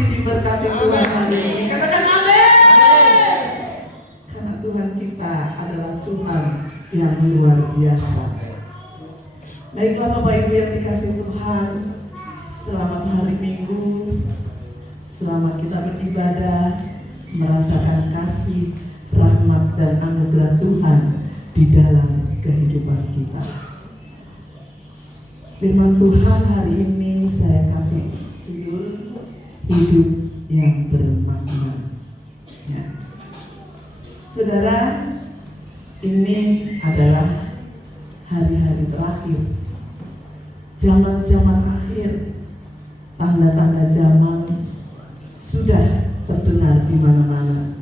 pasti diberkati Tuhan hari ini. Katakan amin. Karena Tuhan kita adalah Tuhan yang luar biasa. Baiklah Bapak Ibu yang dikasihi Tuhan, selamat hari Minggu. Selamat kita beribadah, merasakan kasih, rahmat dan anugerah Tuhan di dalam kehidupan kita. Firman Tuhan hari ini saya kasih judul hidup yang bermakna. Ya. Saudara, ini adalah hari-hari terakhir, zaman-zaman akhir, tanda-tanda zaman sudah terdengar di mana-mana,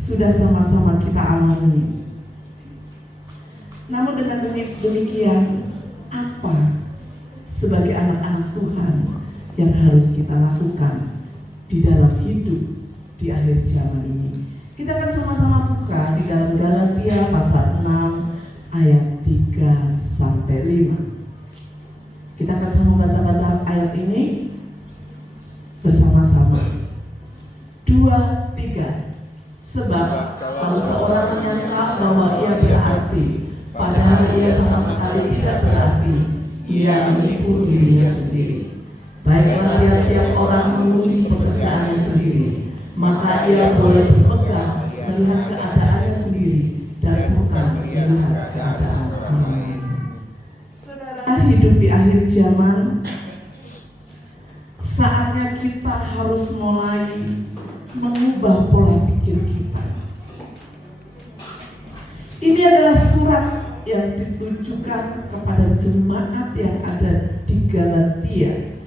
sudah sama-sama kita alami. Namun dengan demikian, apa sebagai anak-anak Tuhan yang harus kita lakukan di dalam hidup di akhir zaman ini? Kita akan sama-sama buka di dalam Galatia pasal 6 ayat 3 sampai 5. Kita akan sama baca ayat ini bersama-sama. 2, 3. Sebab kalau seorang menyangka bahwa ia berarti, padahal ia sama sekali tidak berarti, ia menipu dirinya sendiri. Baiklah tiap orang menguji pekerjaannya sendiri, maka ia boleh berpegang melihat keadaannya sendiri dan bukan melihat keadaan orang lain. Saudara, hidup di akhir zaman, saatnya kita harus mulai mengubah pola pikir kita. Ini adalah surat yang ditujukan kepada jemaat yang ada di Galatia,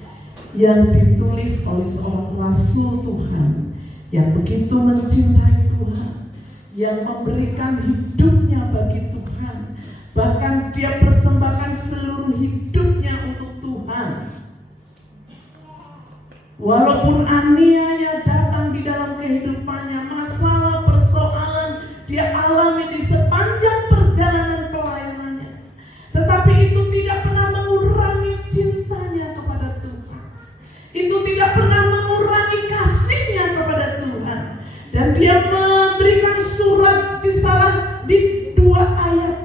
yang ditulis oleh seorang rasul Tuhan yang begitu mencintai Tuhan, yang memberikan hidupnya bagi Tuhan, bahkan dia persembahkan seluruh hidupnya untuk Tuhan. Walaupun aniaya datang di dalam kehidupannya, masalah, persoalan dia alami di sepanjang perjalanan pelayanannya, tetapi itu tidak pernah mengurangi cintanya kepada Tuhan. Itu tidak pernah mengurangi kasihnya kepada Tuhan. Dan dia memberikan surat di 2 ayat,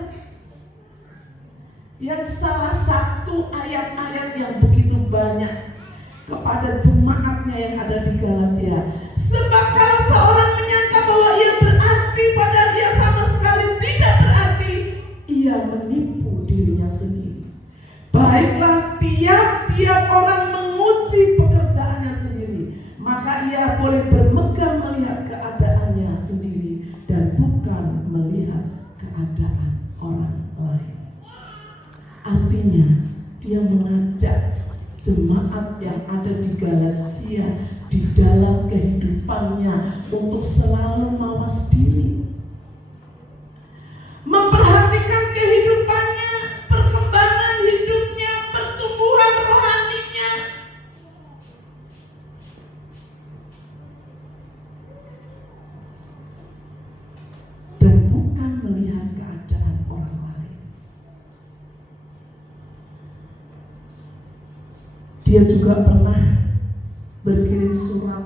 yang salah satu ayat-ayat yang begitu banyak kepada jemaatnya yang ada di Galatia. Sebab kalau seorang menyangka bahwa ia berarti, padahal ia sama sekali tidak berarti, ia menipu dirinya sendiri. Baiklah tiap-tiap orang menguji pekerjaannya sendiri, maka ia boleh bermegah melihat keadaannya sendiri dan bukan melihat keadaan orang lain. Artinya dia mengajak jemaat yang ada di Galatia di dalam kehidupannya untuk selalu mawas diri, memperhatikan kehidupannya, perkembangan hidupnya, pertumbuhan rohaninya. Dan bukan melihat keadaan orang lain. Dia juga pernah berkirim surat.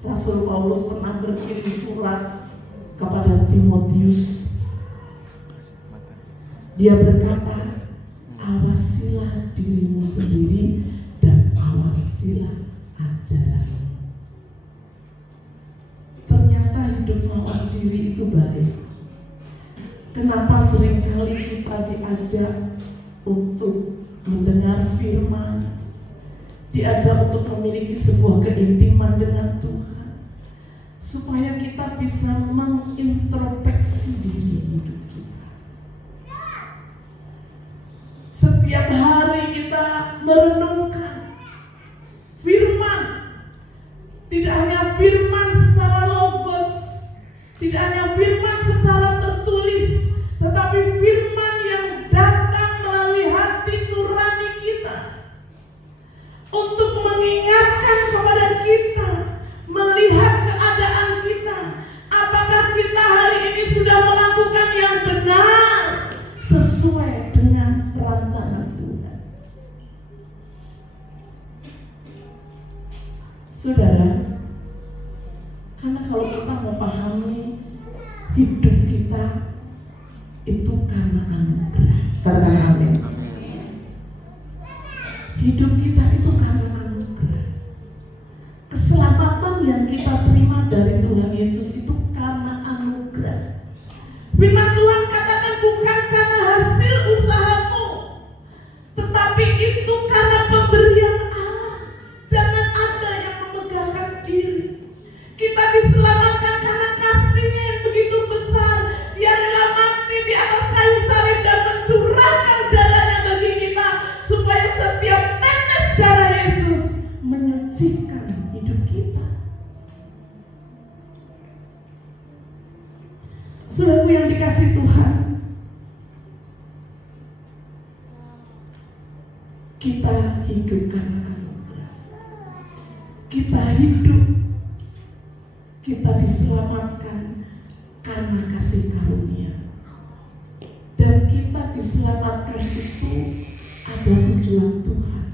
Rasul Paulus pernah berkirim surat kepada Timotius. Dia berkata, awasilah dirimu sendiri dan awasilah ajaranmu. Ternyata hidup mawas diri itu baik. Kenapa seringkali kita diajak untuk mendengar firman, diajak untuk memiliki sebuah keintiman dengan Tuhan, supaya kita bisa mengintrospeksi diri hidup kita. Setiap hari kita merenungkan firman, tidak hanya firman secara logos, tidak hanya firman secara tertulis, tetapi firman yang datang melalui hati nurani kita untuk mengingatkan kepada kita, melihat keadaan kita, apakah kita hari ini sudah melakukan yang benar sesuai dengan rancangan Tuhan. Saudara, karena kalau kita memahami hidup kita itu karena anugerah. Katakan amin. Hidup kita itu karena anugerah. Keselamatan yang kita terima dari Tuhan Yesus itu karena anugerah. Firman Tuhan katakan bukan karena hasil usahamu, tetapi itu karena pemberian Allah. Jangan ada yang memegahkan diri. Kita diselamatkan karena kasih-Nya yang begitu besar. Dia rela mati di atas kayu salib dan mencurahkan darah-Nya bagi kita, supaya setiap tetes darah Yesus menyucikan hidup kita. Saudaraku yang dikasihi Tuhan, kita hidup karena anugerah. Kita hidup, kita diselamatkan karena kasih karunia. Dan kita diselamatkan itu ada tujuan Tuhan.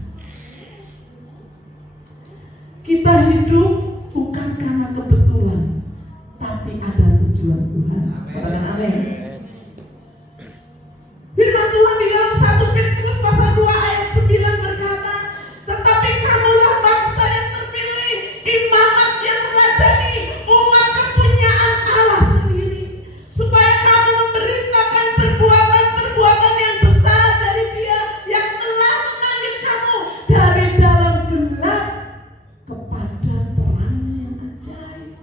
Kita hidup bukan karena kebetulan, tapi ada tujuan Tuhan. Katakan amin. Firman Tuhan di dalam 1 Petrus pasal 2 ayat 9 berkata, tetapi kamulah bangsa yang terpilih, imamat yang rajani, umat kepunyaan Allah sendiri, supaya kamu memberitakan perbuatan-perbuatan yang besar dari Dia yang telah memanggil kamu dari dalam gelap kepada terang yang ajaib.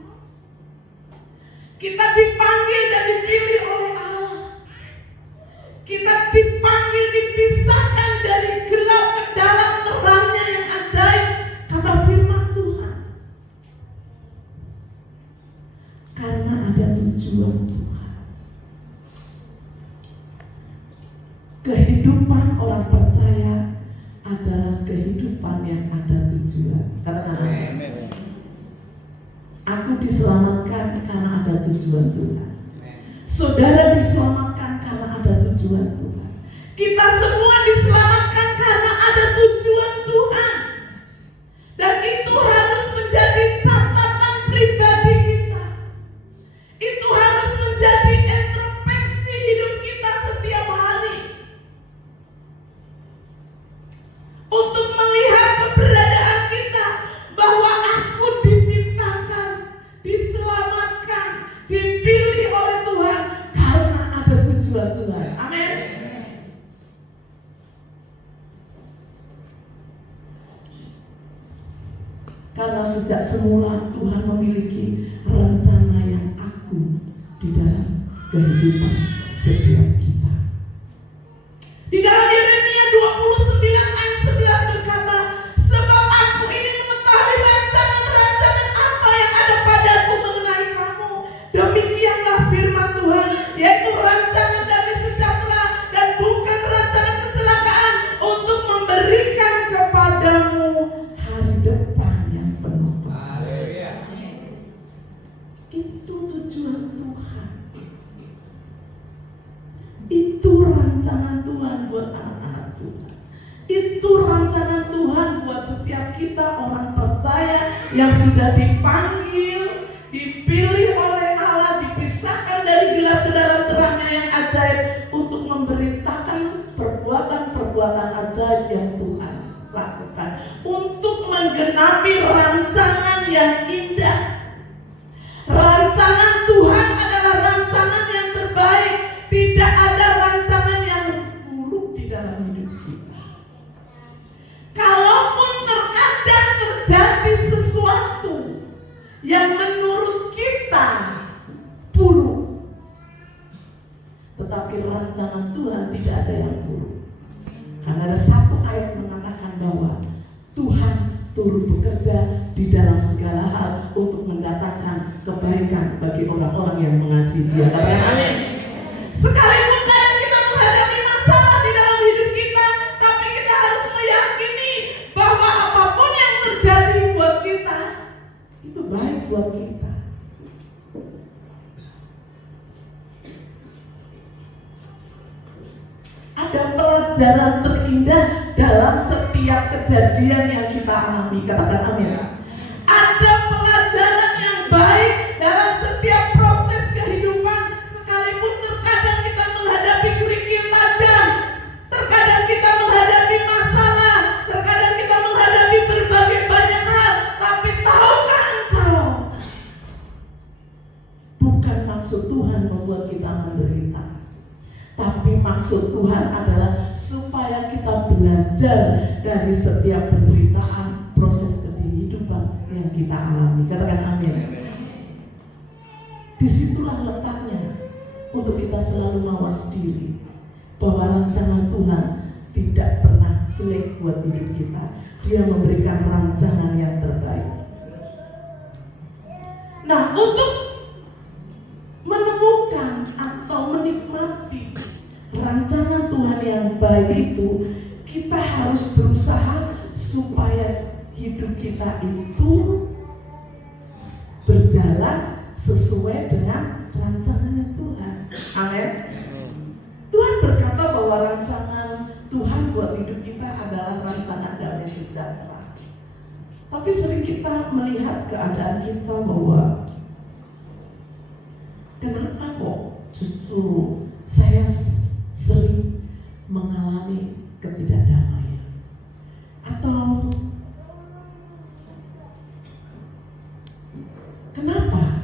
Kita dipanggil dan dipilih oleh Allah. Kita dipanggil, dipisahkan dari gelap ke dalam terangnya yang ajaib, kata firman Tuhan. Karena ada tujuan Tuhan. Kehidupan orang percaya adalah kehidupan yang ada tujuan. Katakan amin. Aku diselamatkan karena ada tujuan Tuhan. Saudara diselamatkan karena ada tujuan Tuhan. Kita semua diselamatkan karena ada tujuan Tuhan. Dan itu harus menjadi catatan pribadi kita. Itu harus menjadi introspeksi hidup kita setiap hari. Untuk melihat keberadaan kita, bahwa aku diciptakan, diselamatkan, dipilih oleh Tuhan karena ada tujuan Tuhan. Amin. Karena sejak semula Tuhan memiliki rencana yang agung di dalam kehidupan setiap kita. Di dalam Yeremia 29 ayat 11 berkata, sebab aku ini mengetahui rancangan-rancangan apa yang ada padaku mengenai kamu. Demikianlah firman Tuhan, yaitu rancangan damai sejahtera dan bukan rancangan kecelakaan, untuk memberikan kepadamu hari depan yang penuh. Itu tujuan Tuhan. Itu rancangan Tuhan buat anak-anak Tuhan. Itu rancangan Tuhan buat setiap kita orang percaya yang sudah dipanggil, dipilih oleh Allah, dipisahkan dari gelap ke dalam terangnya yang ajaib, untuk memberitakan perbuatan-perbuatan ajaib yang Tuhan lakukan, untuk menggenapi rancangan yang indah. Rancangan Tuhan adalah rancangan yang terbaik. Tidak ada rancangan yang buruk di dalam hidup kita. Kalaupun terkadang terjadi sesuatu yang menurut kita buruk, tetapi rancangan Tuhan tidak ada yang buruk. Karena ada satu ayat mengatakan bahwa Tuhan turut bekerja di dalam segala hal untuk mendatangkan kebaikan bagi orang-orang yang mengasihi Dia. Katakan amin. Sekalipun kadang kita menghadapi masalah di dalam hidup kita, tapi kita harus meyakini bahwa apapun yang terjadi buat kita, itu baik buat kita. Ada pelajaran terindah dalam setiap kejadian yang kita alami. Katakan amin. belajar dari setiap penderitaan, proses kehidupan yang kita alami. Katakan amin. Disitulah letaknya untuk kita selalu mawas diri bahwa rancangan Tuhan tidak pernah jelek buat hidup kita. Dia memberikan rancangan yang terbaik. Nah, untuk menemukan atau menikmati rancangan Tuhan yang baik itu, kita harus berusaha supaya hidup kita itu berjalan sesuai dengan rancangan Tuhan. Amin. Tuhan berkata bahwa rancangan Tuhan buat hidup kita adalah rancangan damai sejahtera. Tapi sering kita melihat keadaan kita bahwa kenapa kok justru saya sering mengalami ketidakdamaian, atau kenapa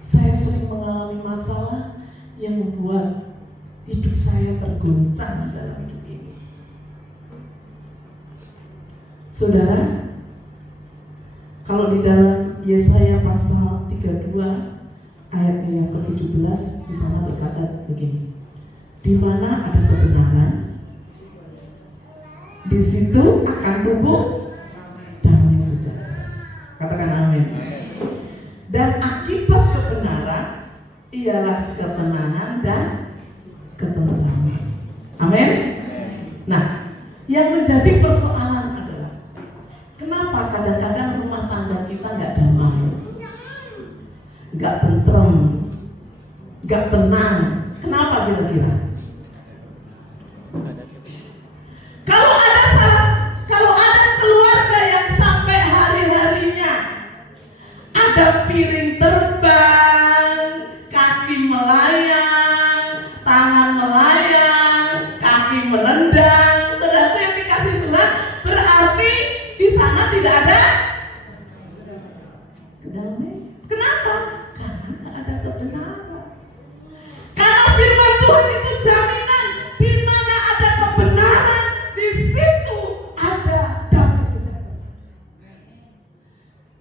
saya sering mengalami masalah yang membuat hidup saya tergoncang dalam hidup ini. Saudara, kalau di dalam Yesaya pasal 32 ayatnya yang ke-17, di sana berkata begini: di mana ada kebenaran, di situ akan tumbuh damai sejahtera. Katakan amin. Dan akibat kebenaran ialah ketenangan dan ketentraman. Amin. Nah, yang menjadi persoalan adalah kenapa kadang-kadang rumah tangga kita nggak damai, nggak tentrem, nggak tenang. Kenapa kira-kira? Kalau ada keluarga yang sampai hari-harinya ada piring terbang, kaki melayang, tangan melayang, kaki menendang, saudara, itu yang dikasih Tuhan, berarti di sana tidak ada kedamaian. Kenapa? Karena nggak ada kebenaran. Karena firman Tuhan itu jaminan, di mana ada kebenaran, di situ ada damai sejahtera.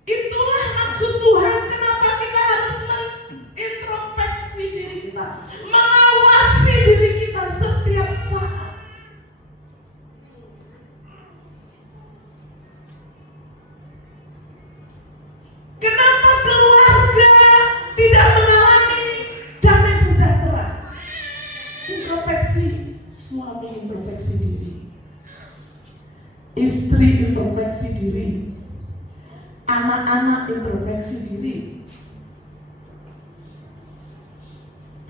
Itulah maksud Tuhan kenapa kita harus mengintrospeksi diri kita, mengawasi diri kita setiap saat. Kenapa keluarga tidak mengalami damai sejahtera? Introspeksi, suami introspeksi diri, istri introspeksi diri, anak-anak introspeksi diri.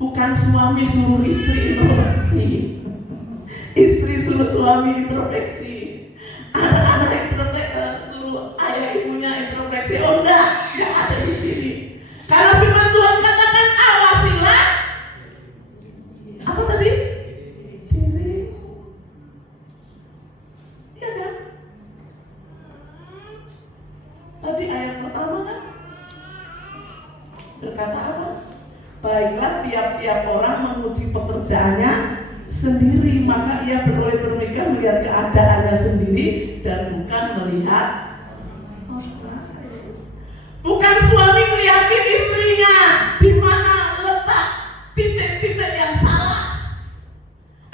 Bukan suami suruh istri introspeksi, istri suruh suami introspeksi, anak-anak introspeksi suruh ayah ibunya introspeksi. Oh enggak ada di sini. Karena firman Tuhan katakan awasilah apa tadi? Diri. Iya kan? Tadi ayat pertama kan berkata apa? Baiklah tiap-tiap orang menguji pekerjaannya sendiri, maka ia beroleh bermegah melihat keadaannya sendiri dan bukan melihat orang. Bukan suami ngeliatin istrinya di mana letak titik-titik yang salah,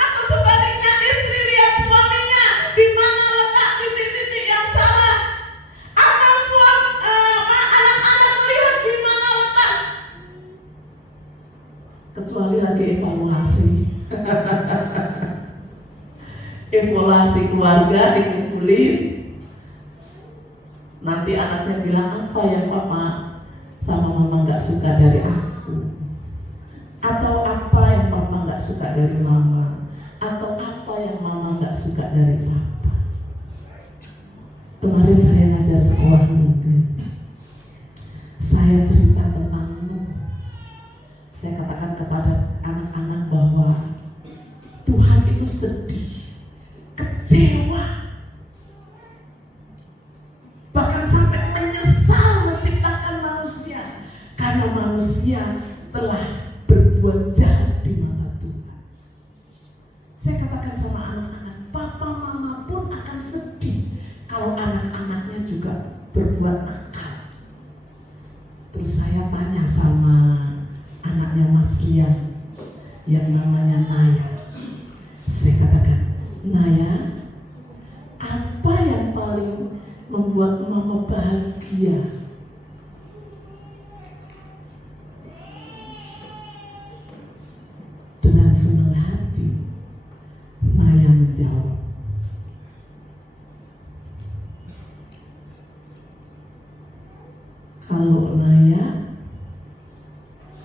atau sebaliknya istri lihat suaminya di mana letak titik-titik yang salah, atau anak-anak melihat di mana letak, kecuali lagi evaluasi. Evaluasi keluarga dikumpulin, nanti anaknya bilang apa yang papa sama mama nggak suka dari aku, atau apa yang papa nggak suka dari mama, atau apa yang mama nggak suka dari papa. Kemarin saya ngajar sekolah minggu, saya cerita tentangmu. Saya katakan kepada anak-anak bahwa Tuhan itu sedih, kecewa, bahkan sampai menyesal menciptakan manusia karena manusia telah berbuat jahat di mata Tuhan. Saya katakan sama kalau anak-anaknya juga berbuat nakal. Terus saya tanya sama anaknya Mas Rian yang namanya Naya. Saya katakan, Naya, apa yang paling membuat mama bahagia? Dengan senang hati Naya menjawab, kalau Naya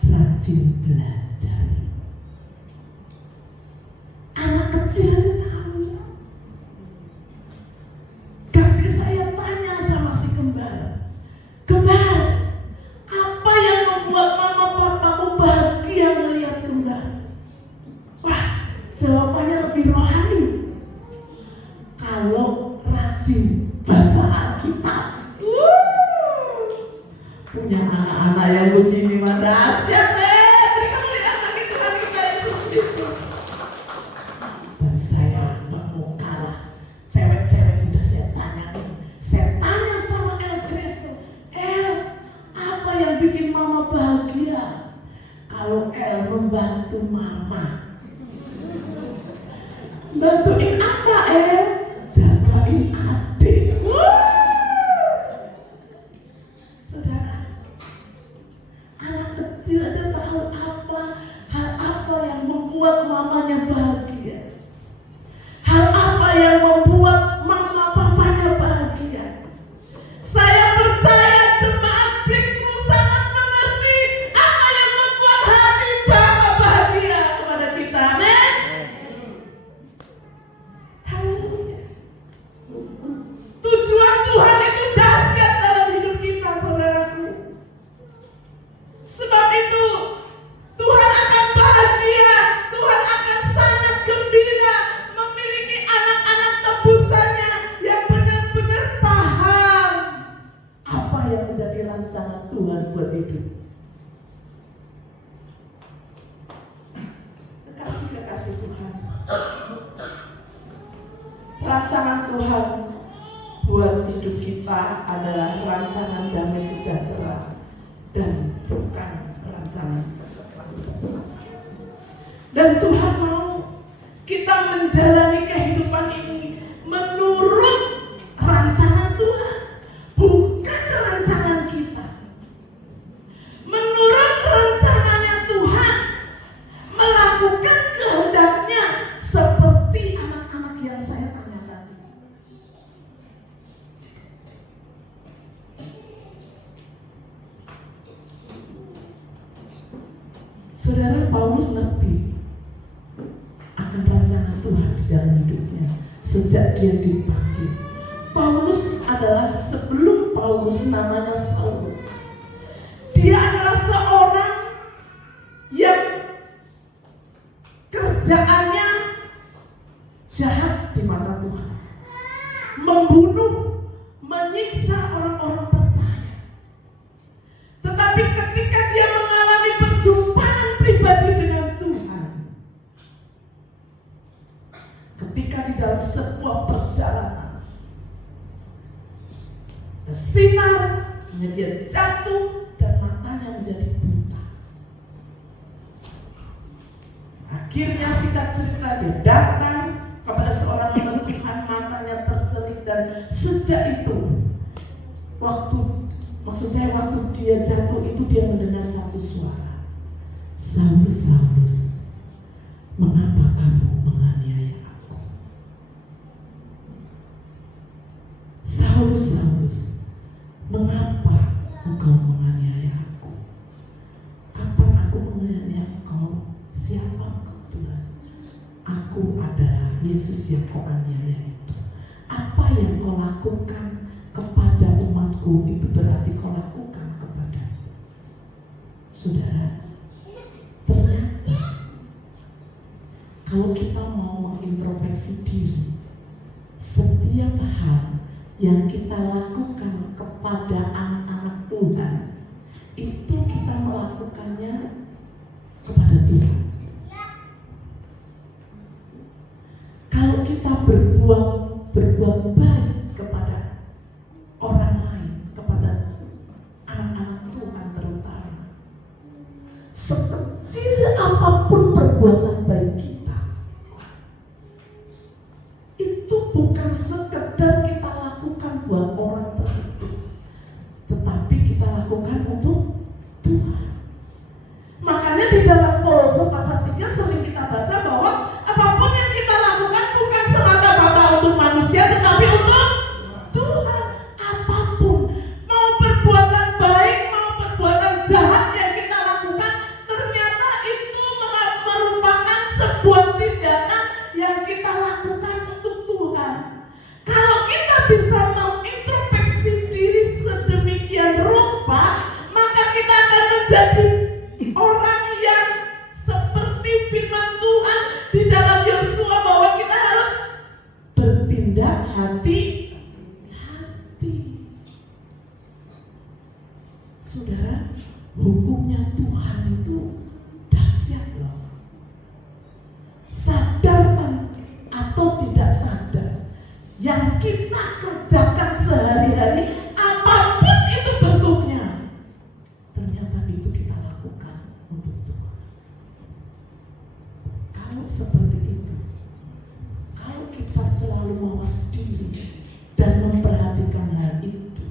rajin belajar. Anak kecil aja tahu. Tapi saya tanya sama si kembar, kembar, apa yang membuat mama papamu bahagia melihat kembar? Wah, jawabannya lebih rohani. Kalau rajin baca Alkitab. Punya anak-anak yang begini mah dahsyat, berikan melihat lagi Tuhan kita Yesus Kristus. Dan saya nggak mau kalah. Cewek-cewek udah saya tanya nih. Saya tanya sama El Kristo, El, apa yang bikin mama bahagia? Kalau El membantu mama. Bantuin apa, El? Jagain adik. Kecil aja tahu hal apa yang membuat mamanya bahagia, hal apa yang membuat mama papanya bahagia. Saya percaya jemaat Breakthrough sangat mengerti apa yang membuat hati Bapa bahagia kepada kita. Amin. Haleluya. Tujuan Tuhan itu dahsyat dalam hidup kita, saudaraku. Sebab itu Tuhan akan bahagia, Tuhan akan sangat gembira memiliki anak-anak tebusannya yang benar-benar paham apa yang menjadi rancangan Tuhan buat hidup. Kekasih-kekasih Tuhan, rancangan Tuhan buat hidup kita adalah rancangan damai sejahtera dan bukan rancangan keselamatan. Dan Tuhan mau kita menjalani kehidupan ini menurut rancangan Tuhan, bukan rancangan kita. Menurut rancangannya Tuhan, melakukan kehendaknya seperti anak-anak yang saya tanya tadi. Saudara, Paulus ngerti akan rancangan Tuhan di dalam hidupnya sejak dia dipanggil. Paulus adalah, sebelum Paulus namanya Saulus, dia adalah seorang yang kerjaannya jahat di mata Tuhan, membunuh, menyiksa orang-orang percaya. Tetapi ketika dia mengalami perjumpaan pribadi dengan Tuhan, ketika di dalam sebuah perjalanan sinar, dia jatuh dan matanya menjadi buta. Akhirnya singkat cerita, dia datang kepada seorang yang Tuhan, matanya tercelik, dan sejak itu waktu dia jatuh itu dia mendengar satu suara, Saulus, Saulus, mengapa kamu menganiaya aku? Saulus, Saulus, mengapa engkau menganiaya aku? Kapan aku menganiaya engkau? Siapa engkau, Tuhan? Aku adalah Yesus yang kau aniaya itu. Apa yang kau lakukan kepada umatku itu berarti kau lakukan kepada. Saudara, ternyata kalau kita mau mengintrospeksi diri, setiap hal yang kita lakukan kepada anak-anak Tuhan itu kita melakukannya kepada Tuhan. Kalau kita berbuat baik kepada bukan sekedar kita lakukan buat orang tersebut, tetapi kita lakukan untuk Tuhan. Makanya di dalam Kolose pasal 3 sering kita baca bahwa apapun yang kita lakukan bukan semata-mata untuk manusia, tetapi untuk Tuhan. Apapun, mau perbuatan baik, mau perbuatan jahat yang kita lakukan, ternyata itu merupakan sebuah tindakan yang kita lakukan untuk Tuhan. Kalau kita bisa mengintrospeksi diri sedemikian rupa, maka kita akan menjadi orang yang seperti firman Tuhan di dalam Yosua bahwa kita harus bertindak hati-hati. Saudara, hukumnya Tuhan itu dahsyat loh. Sadar atau tidak sadar, yang kita kerjakan sehari-hari, apapun itu bentuknya, ternyata itu kita lakukan untuk Tuhan. Kalau seperti itu, kalau kita selalu mawas diri dan memperhatikan hal itu,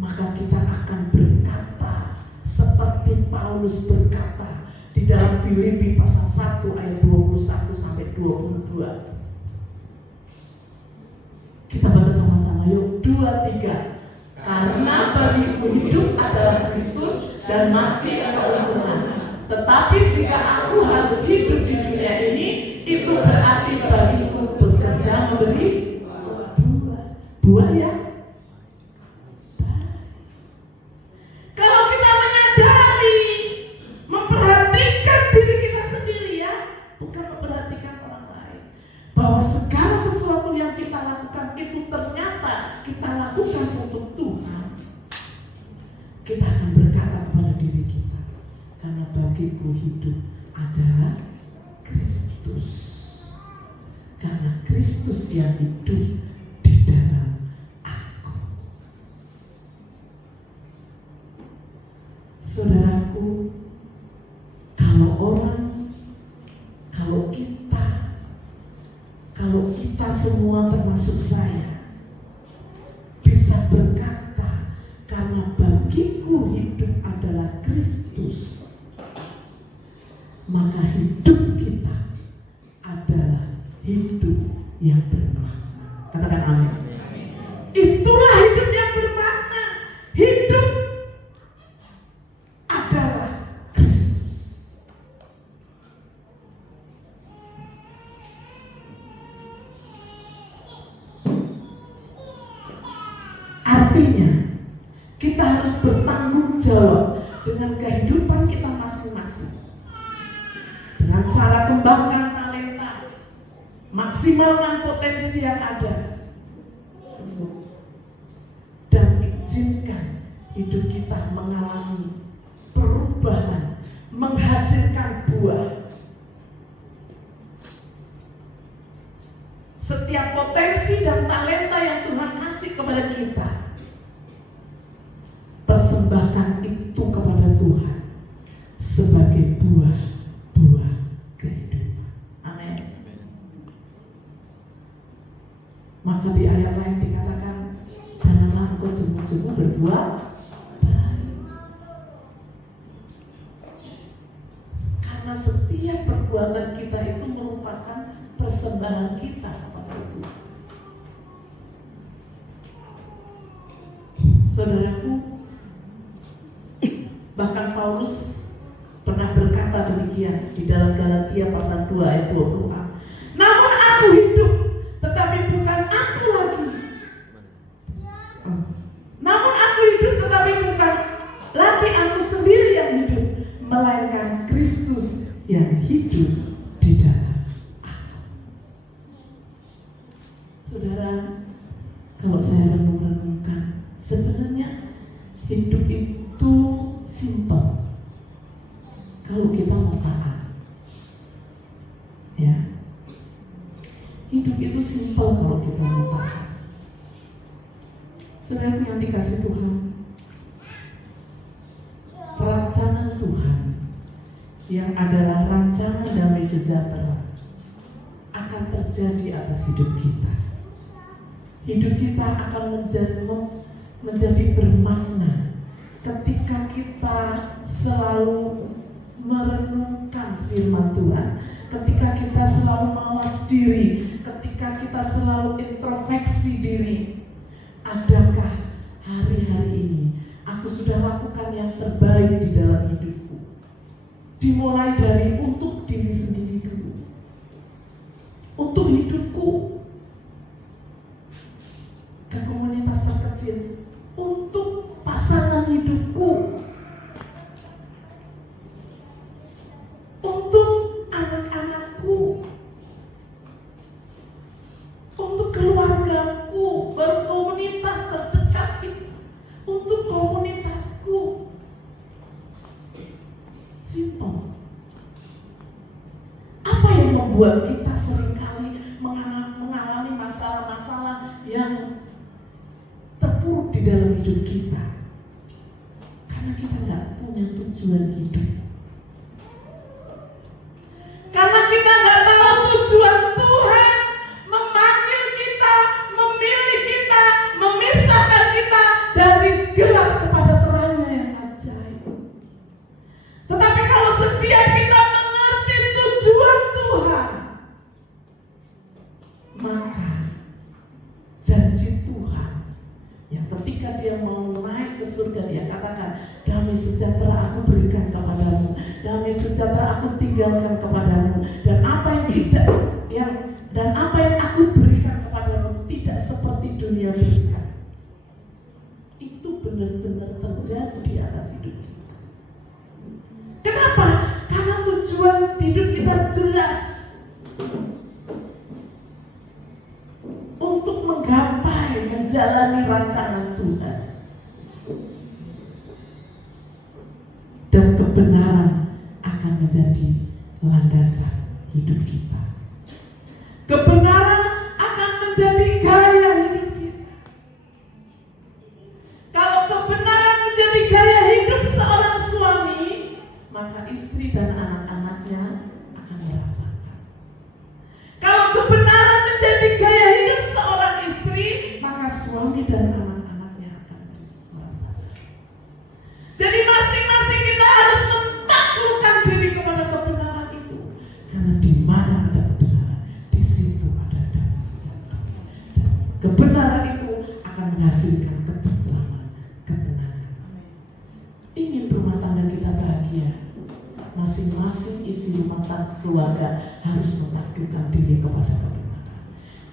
maka kita akan berkata seperti Paulus berkata di dalam Filipi pasal 1 ayat 21 sampai 22. Kita baca sama-sama yuk, 2-3. Karena bagiku hidup adalah Kristus dan mati adalah Tuhan. Tetapi jika aku harus hidup di dunia ini, itu berarti bagiku bekerja memberi buah yang baik. Kalau kita menyadari, memperhatikan diri kita sendiri ya, bukan memperhatikan orang lain, bahwa segala sesuatu yang kita lakukan itu ternyata kita lakukan untuk Tuhan, kita akan berkata kepada diri kita, karena bagiku hidup adalah Kristus, karena Kristus yang hidup di dalam aku. Saudaraku, kalau kita semua termasuk saya bisa berkata, karena bagiku hidup adalah Kristus, maka hidup kita adalah hidup yang bermakna. Katakan amin. Itulah hidup yang bermakna. Hidup adalah Kristus. Artinya kita harus bertanggung jawab dengan kehidupan kita masing-masing, dengan cara kembangkan talenta, maksimalkan potensi yang ada, dan izinkan hidup kita mengalami perubahan, menghasilkan buah. Setiap potensi dan talenta yang Tuhan kasih kepada kita, persembahkan itu kepada Tuhan sebagai buah kehidupan. Amin. Maka di ayat lain dikatakan, janganlah engkau jemu-jemu berbuat baik. Karena setiap perbuatan kita itu merupakan persembahan kita kepada Tuhan. Saudaraku, bahkan Paulus pernah berkata demikian di dalam Galatia pasal 2 ayat 20a. Namun aku hidup, tetapi bukan aku lagi. Namun aku hidup, tetapi bukan lagi aku sendiri yang hidup, melainkan Kristus yang hidup di dalam aku. Saudara, kalau saya renung-renungkan, sebenarnya hidup itu simpel kalau kita mau taat. Ya, hidup itu simpel kalau kita mau taat. Saudara yang dikasih Tuhan, perancangan Tuhan yang adalah rancangan damai sejahtera akan terjadi atas hidup kita. Hidup kita akan menjadi bermakna ketika kita selalu merenungkan firman Tuhan, ketika kita selalu mawas diri, ketika kita selalu introspeksi diri. Adakah hari-hari ini aku sudah lakukan yang terbaik di dalam hidupku? Dimulai dari untuk diri sendiri dulu, untuk hidupku, ke komunitas terkecil, untuk pasangan hidupku, untuk anak-anakku, untuk keluargaku, berkomunitas terdekat kita, untuk komunitasku. Simple. Apa yang membuat kita seringkali mengalami masalah-masalah yang terpuruk di dalam hidup kita? Karena kita nggak punya tujuan hidup. Karena kita nggak tahu tujuan Tuhan memanggil kita, memilih kita, memisahkan kita dari gelap kepada terangnya yang ajaib. Tetapi kalau setiap kita mengerti tujuan Tuhan, maka janji Tuhan yang ketika dia mau naik ke surga, dia katakan, damai sejahtera aku berikan kepadamu, damai sejahtera aku tinggalkan kepadamu, dan apa yang aku berikan kepadamu tidak seperti dunia berikan. Itu benar-benar terjadi di atas hidup kita. Kenapa? Karena tujuan hidup kita jelas, untuk menggapai, menjalani rancangan Tuhan. Dan kebenaran akan menjadi landasan hidup kita. Kebenaran akan menjadi gaya hidup kita. Kalau kebenaran menjadi gaya hidup seorang suami, maka istri dan anak-anaknya akan merasakan. Kalau kebenaran menjadi gaya hidup seorang istri, maka suami dan anak-anaknya akan merasakan. Jadi masing-masing kita harus mentaklukkan diri kepada kebenaran itu. Karena di mana ada kebenaran, di situ ada damai sejahtera. Kebenaran itu akan menghasilkan ketentraman, ketenangan. Ingin rumah tangga kita bahagia, masing-masing isi rumah tangga keluarga harus mentaklukkan diri kepada kebenaran.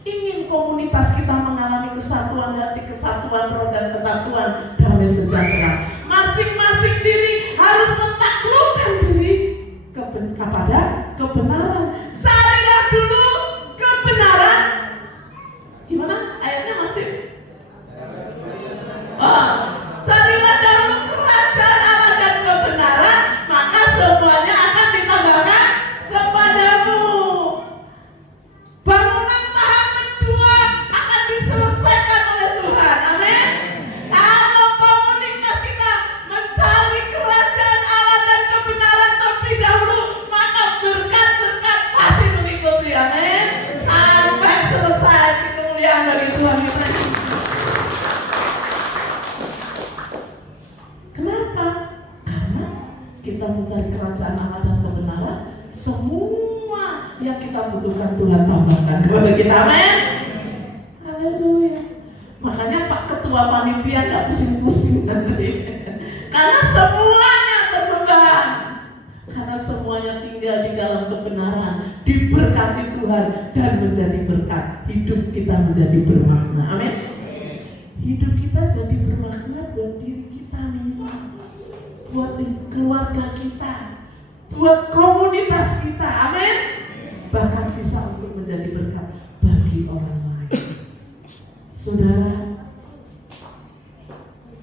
Ingin komunitas kita mengalami kesatuan hati, kesatuan roh, dan kesatuan damai sejahtera, masing-masing diri harus mentaklukkan diri kepada kebenaran. Carilah dulu kebenaran. Gimana ayatnya masih? Carilah dahulu kerajaan Allah dan kebenaran, maka semuanya akan ditambahkan kepadamu. Bangunan tahap kedua akan diselesaikan oleh Tuhan. Amin. Kalau komunitas kita mencari kerajaan Allah dan kebenaran terlebih dahulu, maka berkat-berkat pasti mengikuti. Amin. Sampai selesai kemuliaan bagi Tuhan kita. Kenapa? Karena kita mencari kerajaan Allah dan kebenaran, semua yang kita butuhkan Tuhan tambahkan kepada kita. Amin. Haleluya. Makanya Pak Ketua Panitia gak pusing-pusing nanti. Karena semuanya terbeban. Karena semuanya tinggal di dalam kebenaran, diberkati Tuhan dan menjadi berkat. Hidup kita menjadi bermakna. Amin. Hidup kita jadi bermakna buat diri kita minimal, buat keluarga kita, buat komunitas kita. Amin. Bahkan bisa untuk menjadi berkat bagi orang lain. Saudara,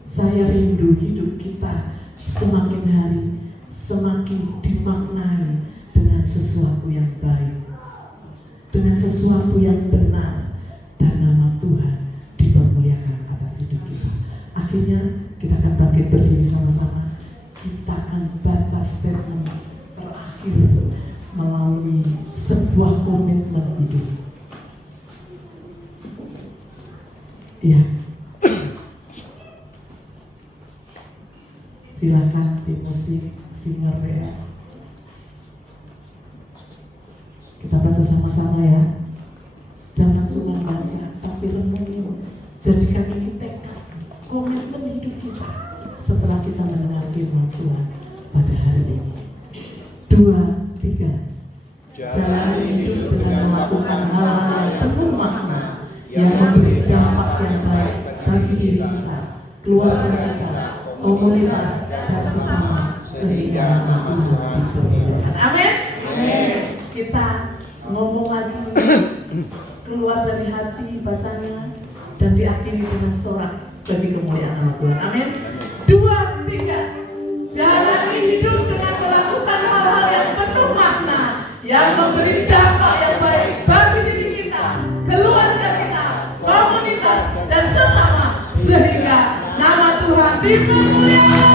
saya rindu hidup kita semakin hari semakin dimaknai dengan sesuatu yang baik, dengan sesuatu yang benar, dan nama Tuhan dipermuliakan atas hidup kita. Akhirnya kita akan bangkit berdiri sama-sama. Kita akan baca statement terakhir melalui sebuah komitmen hidup. Iya. Silakan tim musik singer ya. Kita baca sama-sama ya. Jangan cuma baca, tapi renungin. Jadikan ini tekad, komitmen hidup kita setelah kita mendengar firman Tuhan pada hari ini. 2, 3. Jalani hidup dengan melakukan hal-hal yang penuh makna, yang memberi dampak yang baik bagi diri kita, keluarga kita, komunitas, dan sesama, sehingga nama Tuhan dimuliakan. Amin. Kita ngomong lagi, keluar dari hati bacanya, dan diakhiri dengan sorak bagi kemuliaan nama Tuhan. Amin. 2, 3. Jalani hidup dengan melakukan hal-hal yang penuh makna, yang memberi dampak yang baik bagi diri kita, keluarga kita, komunitas, dan sesama, sehingga nama Tuhan dimuliakan.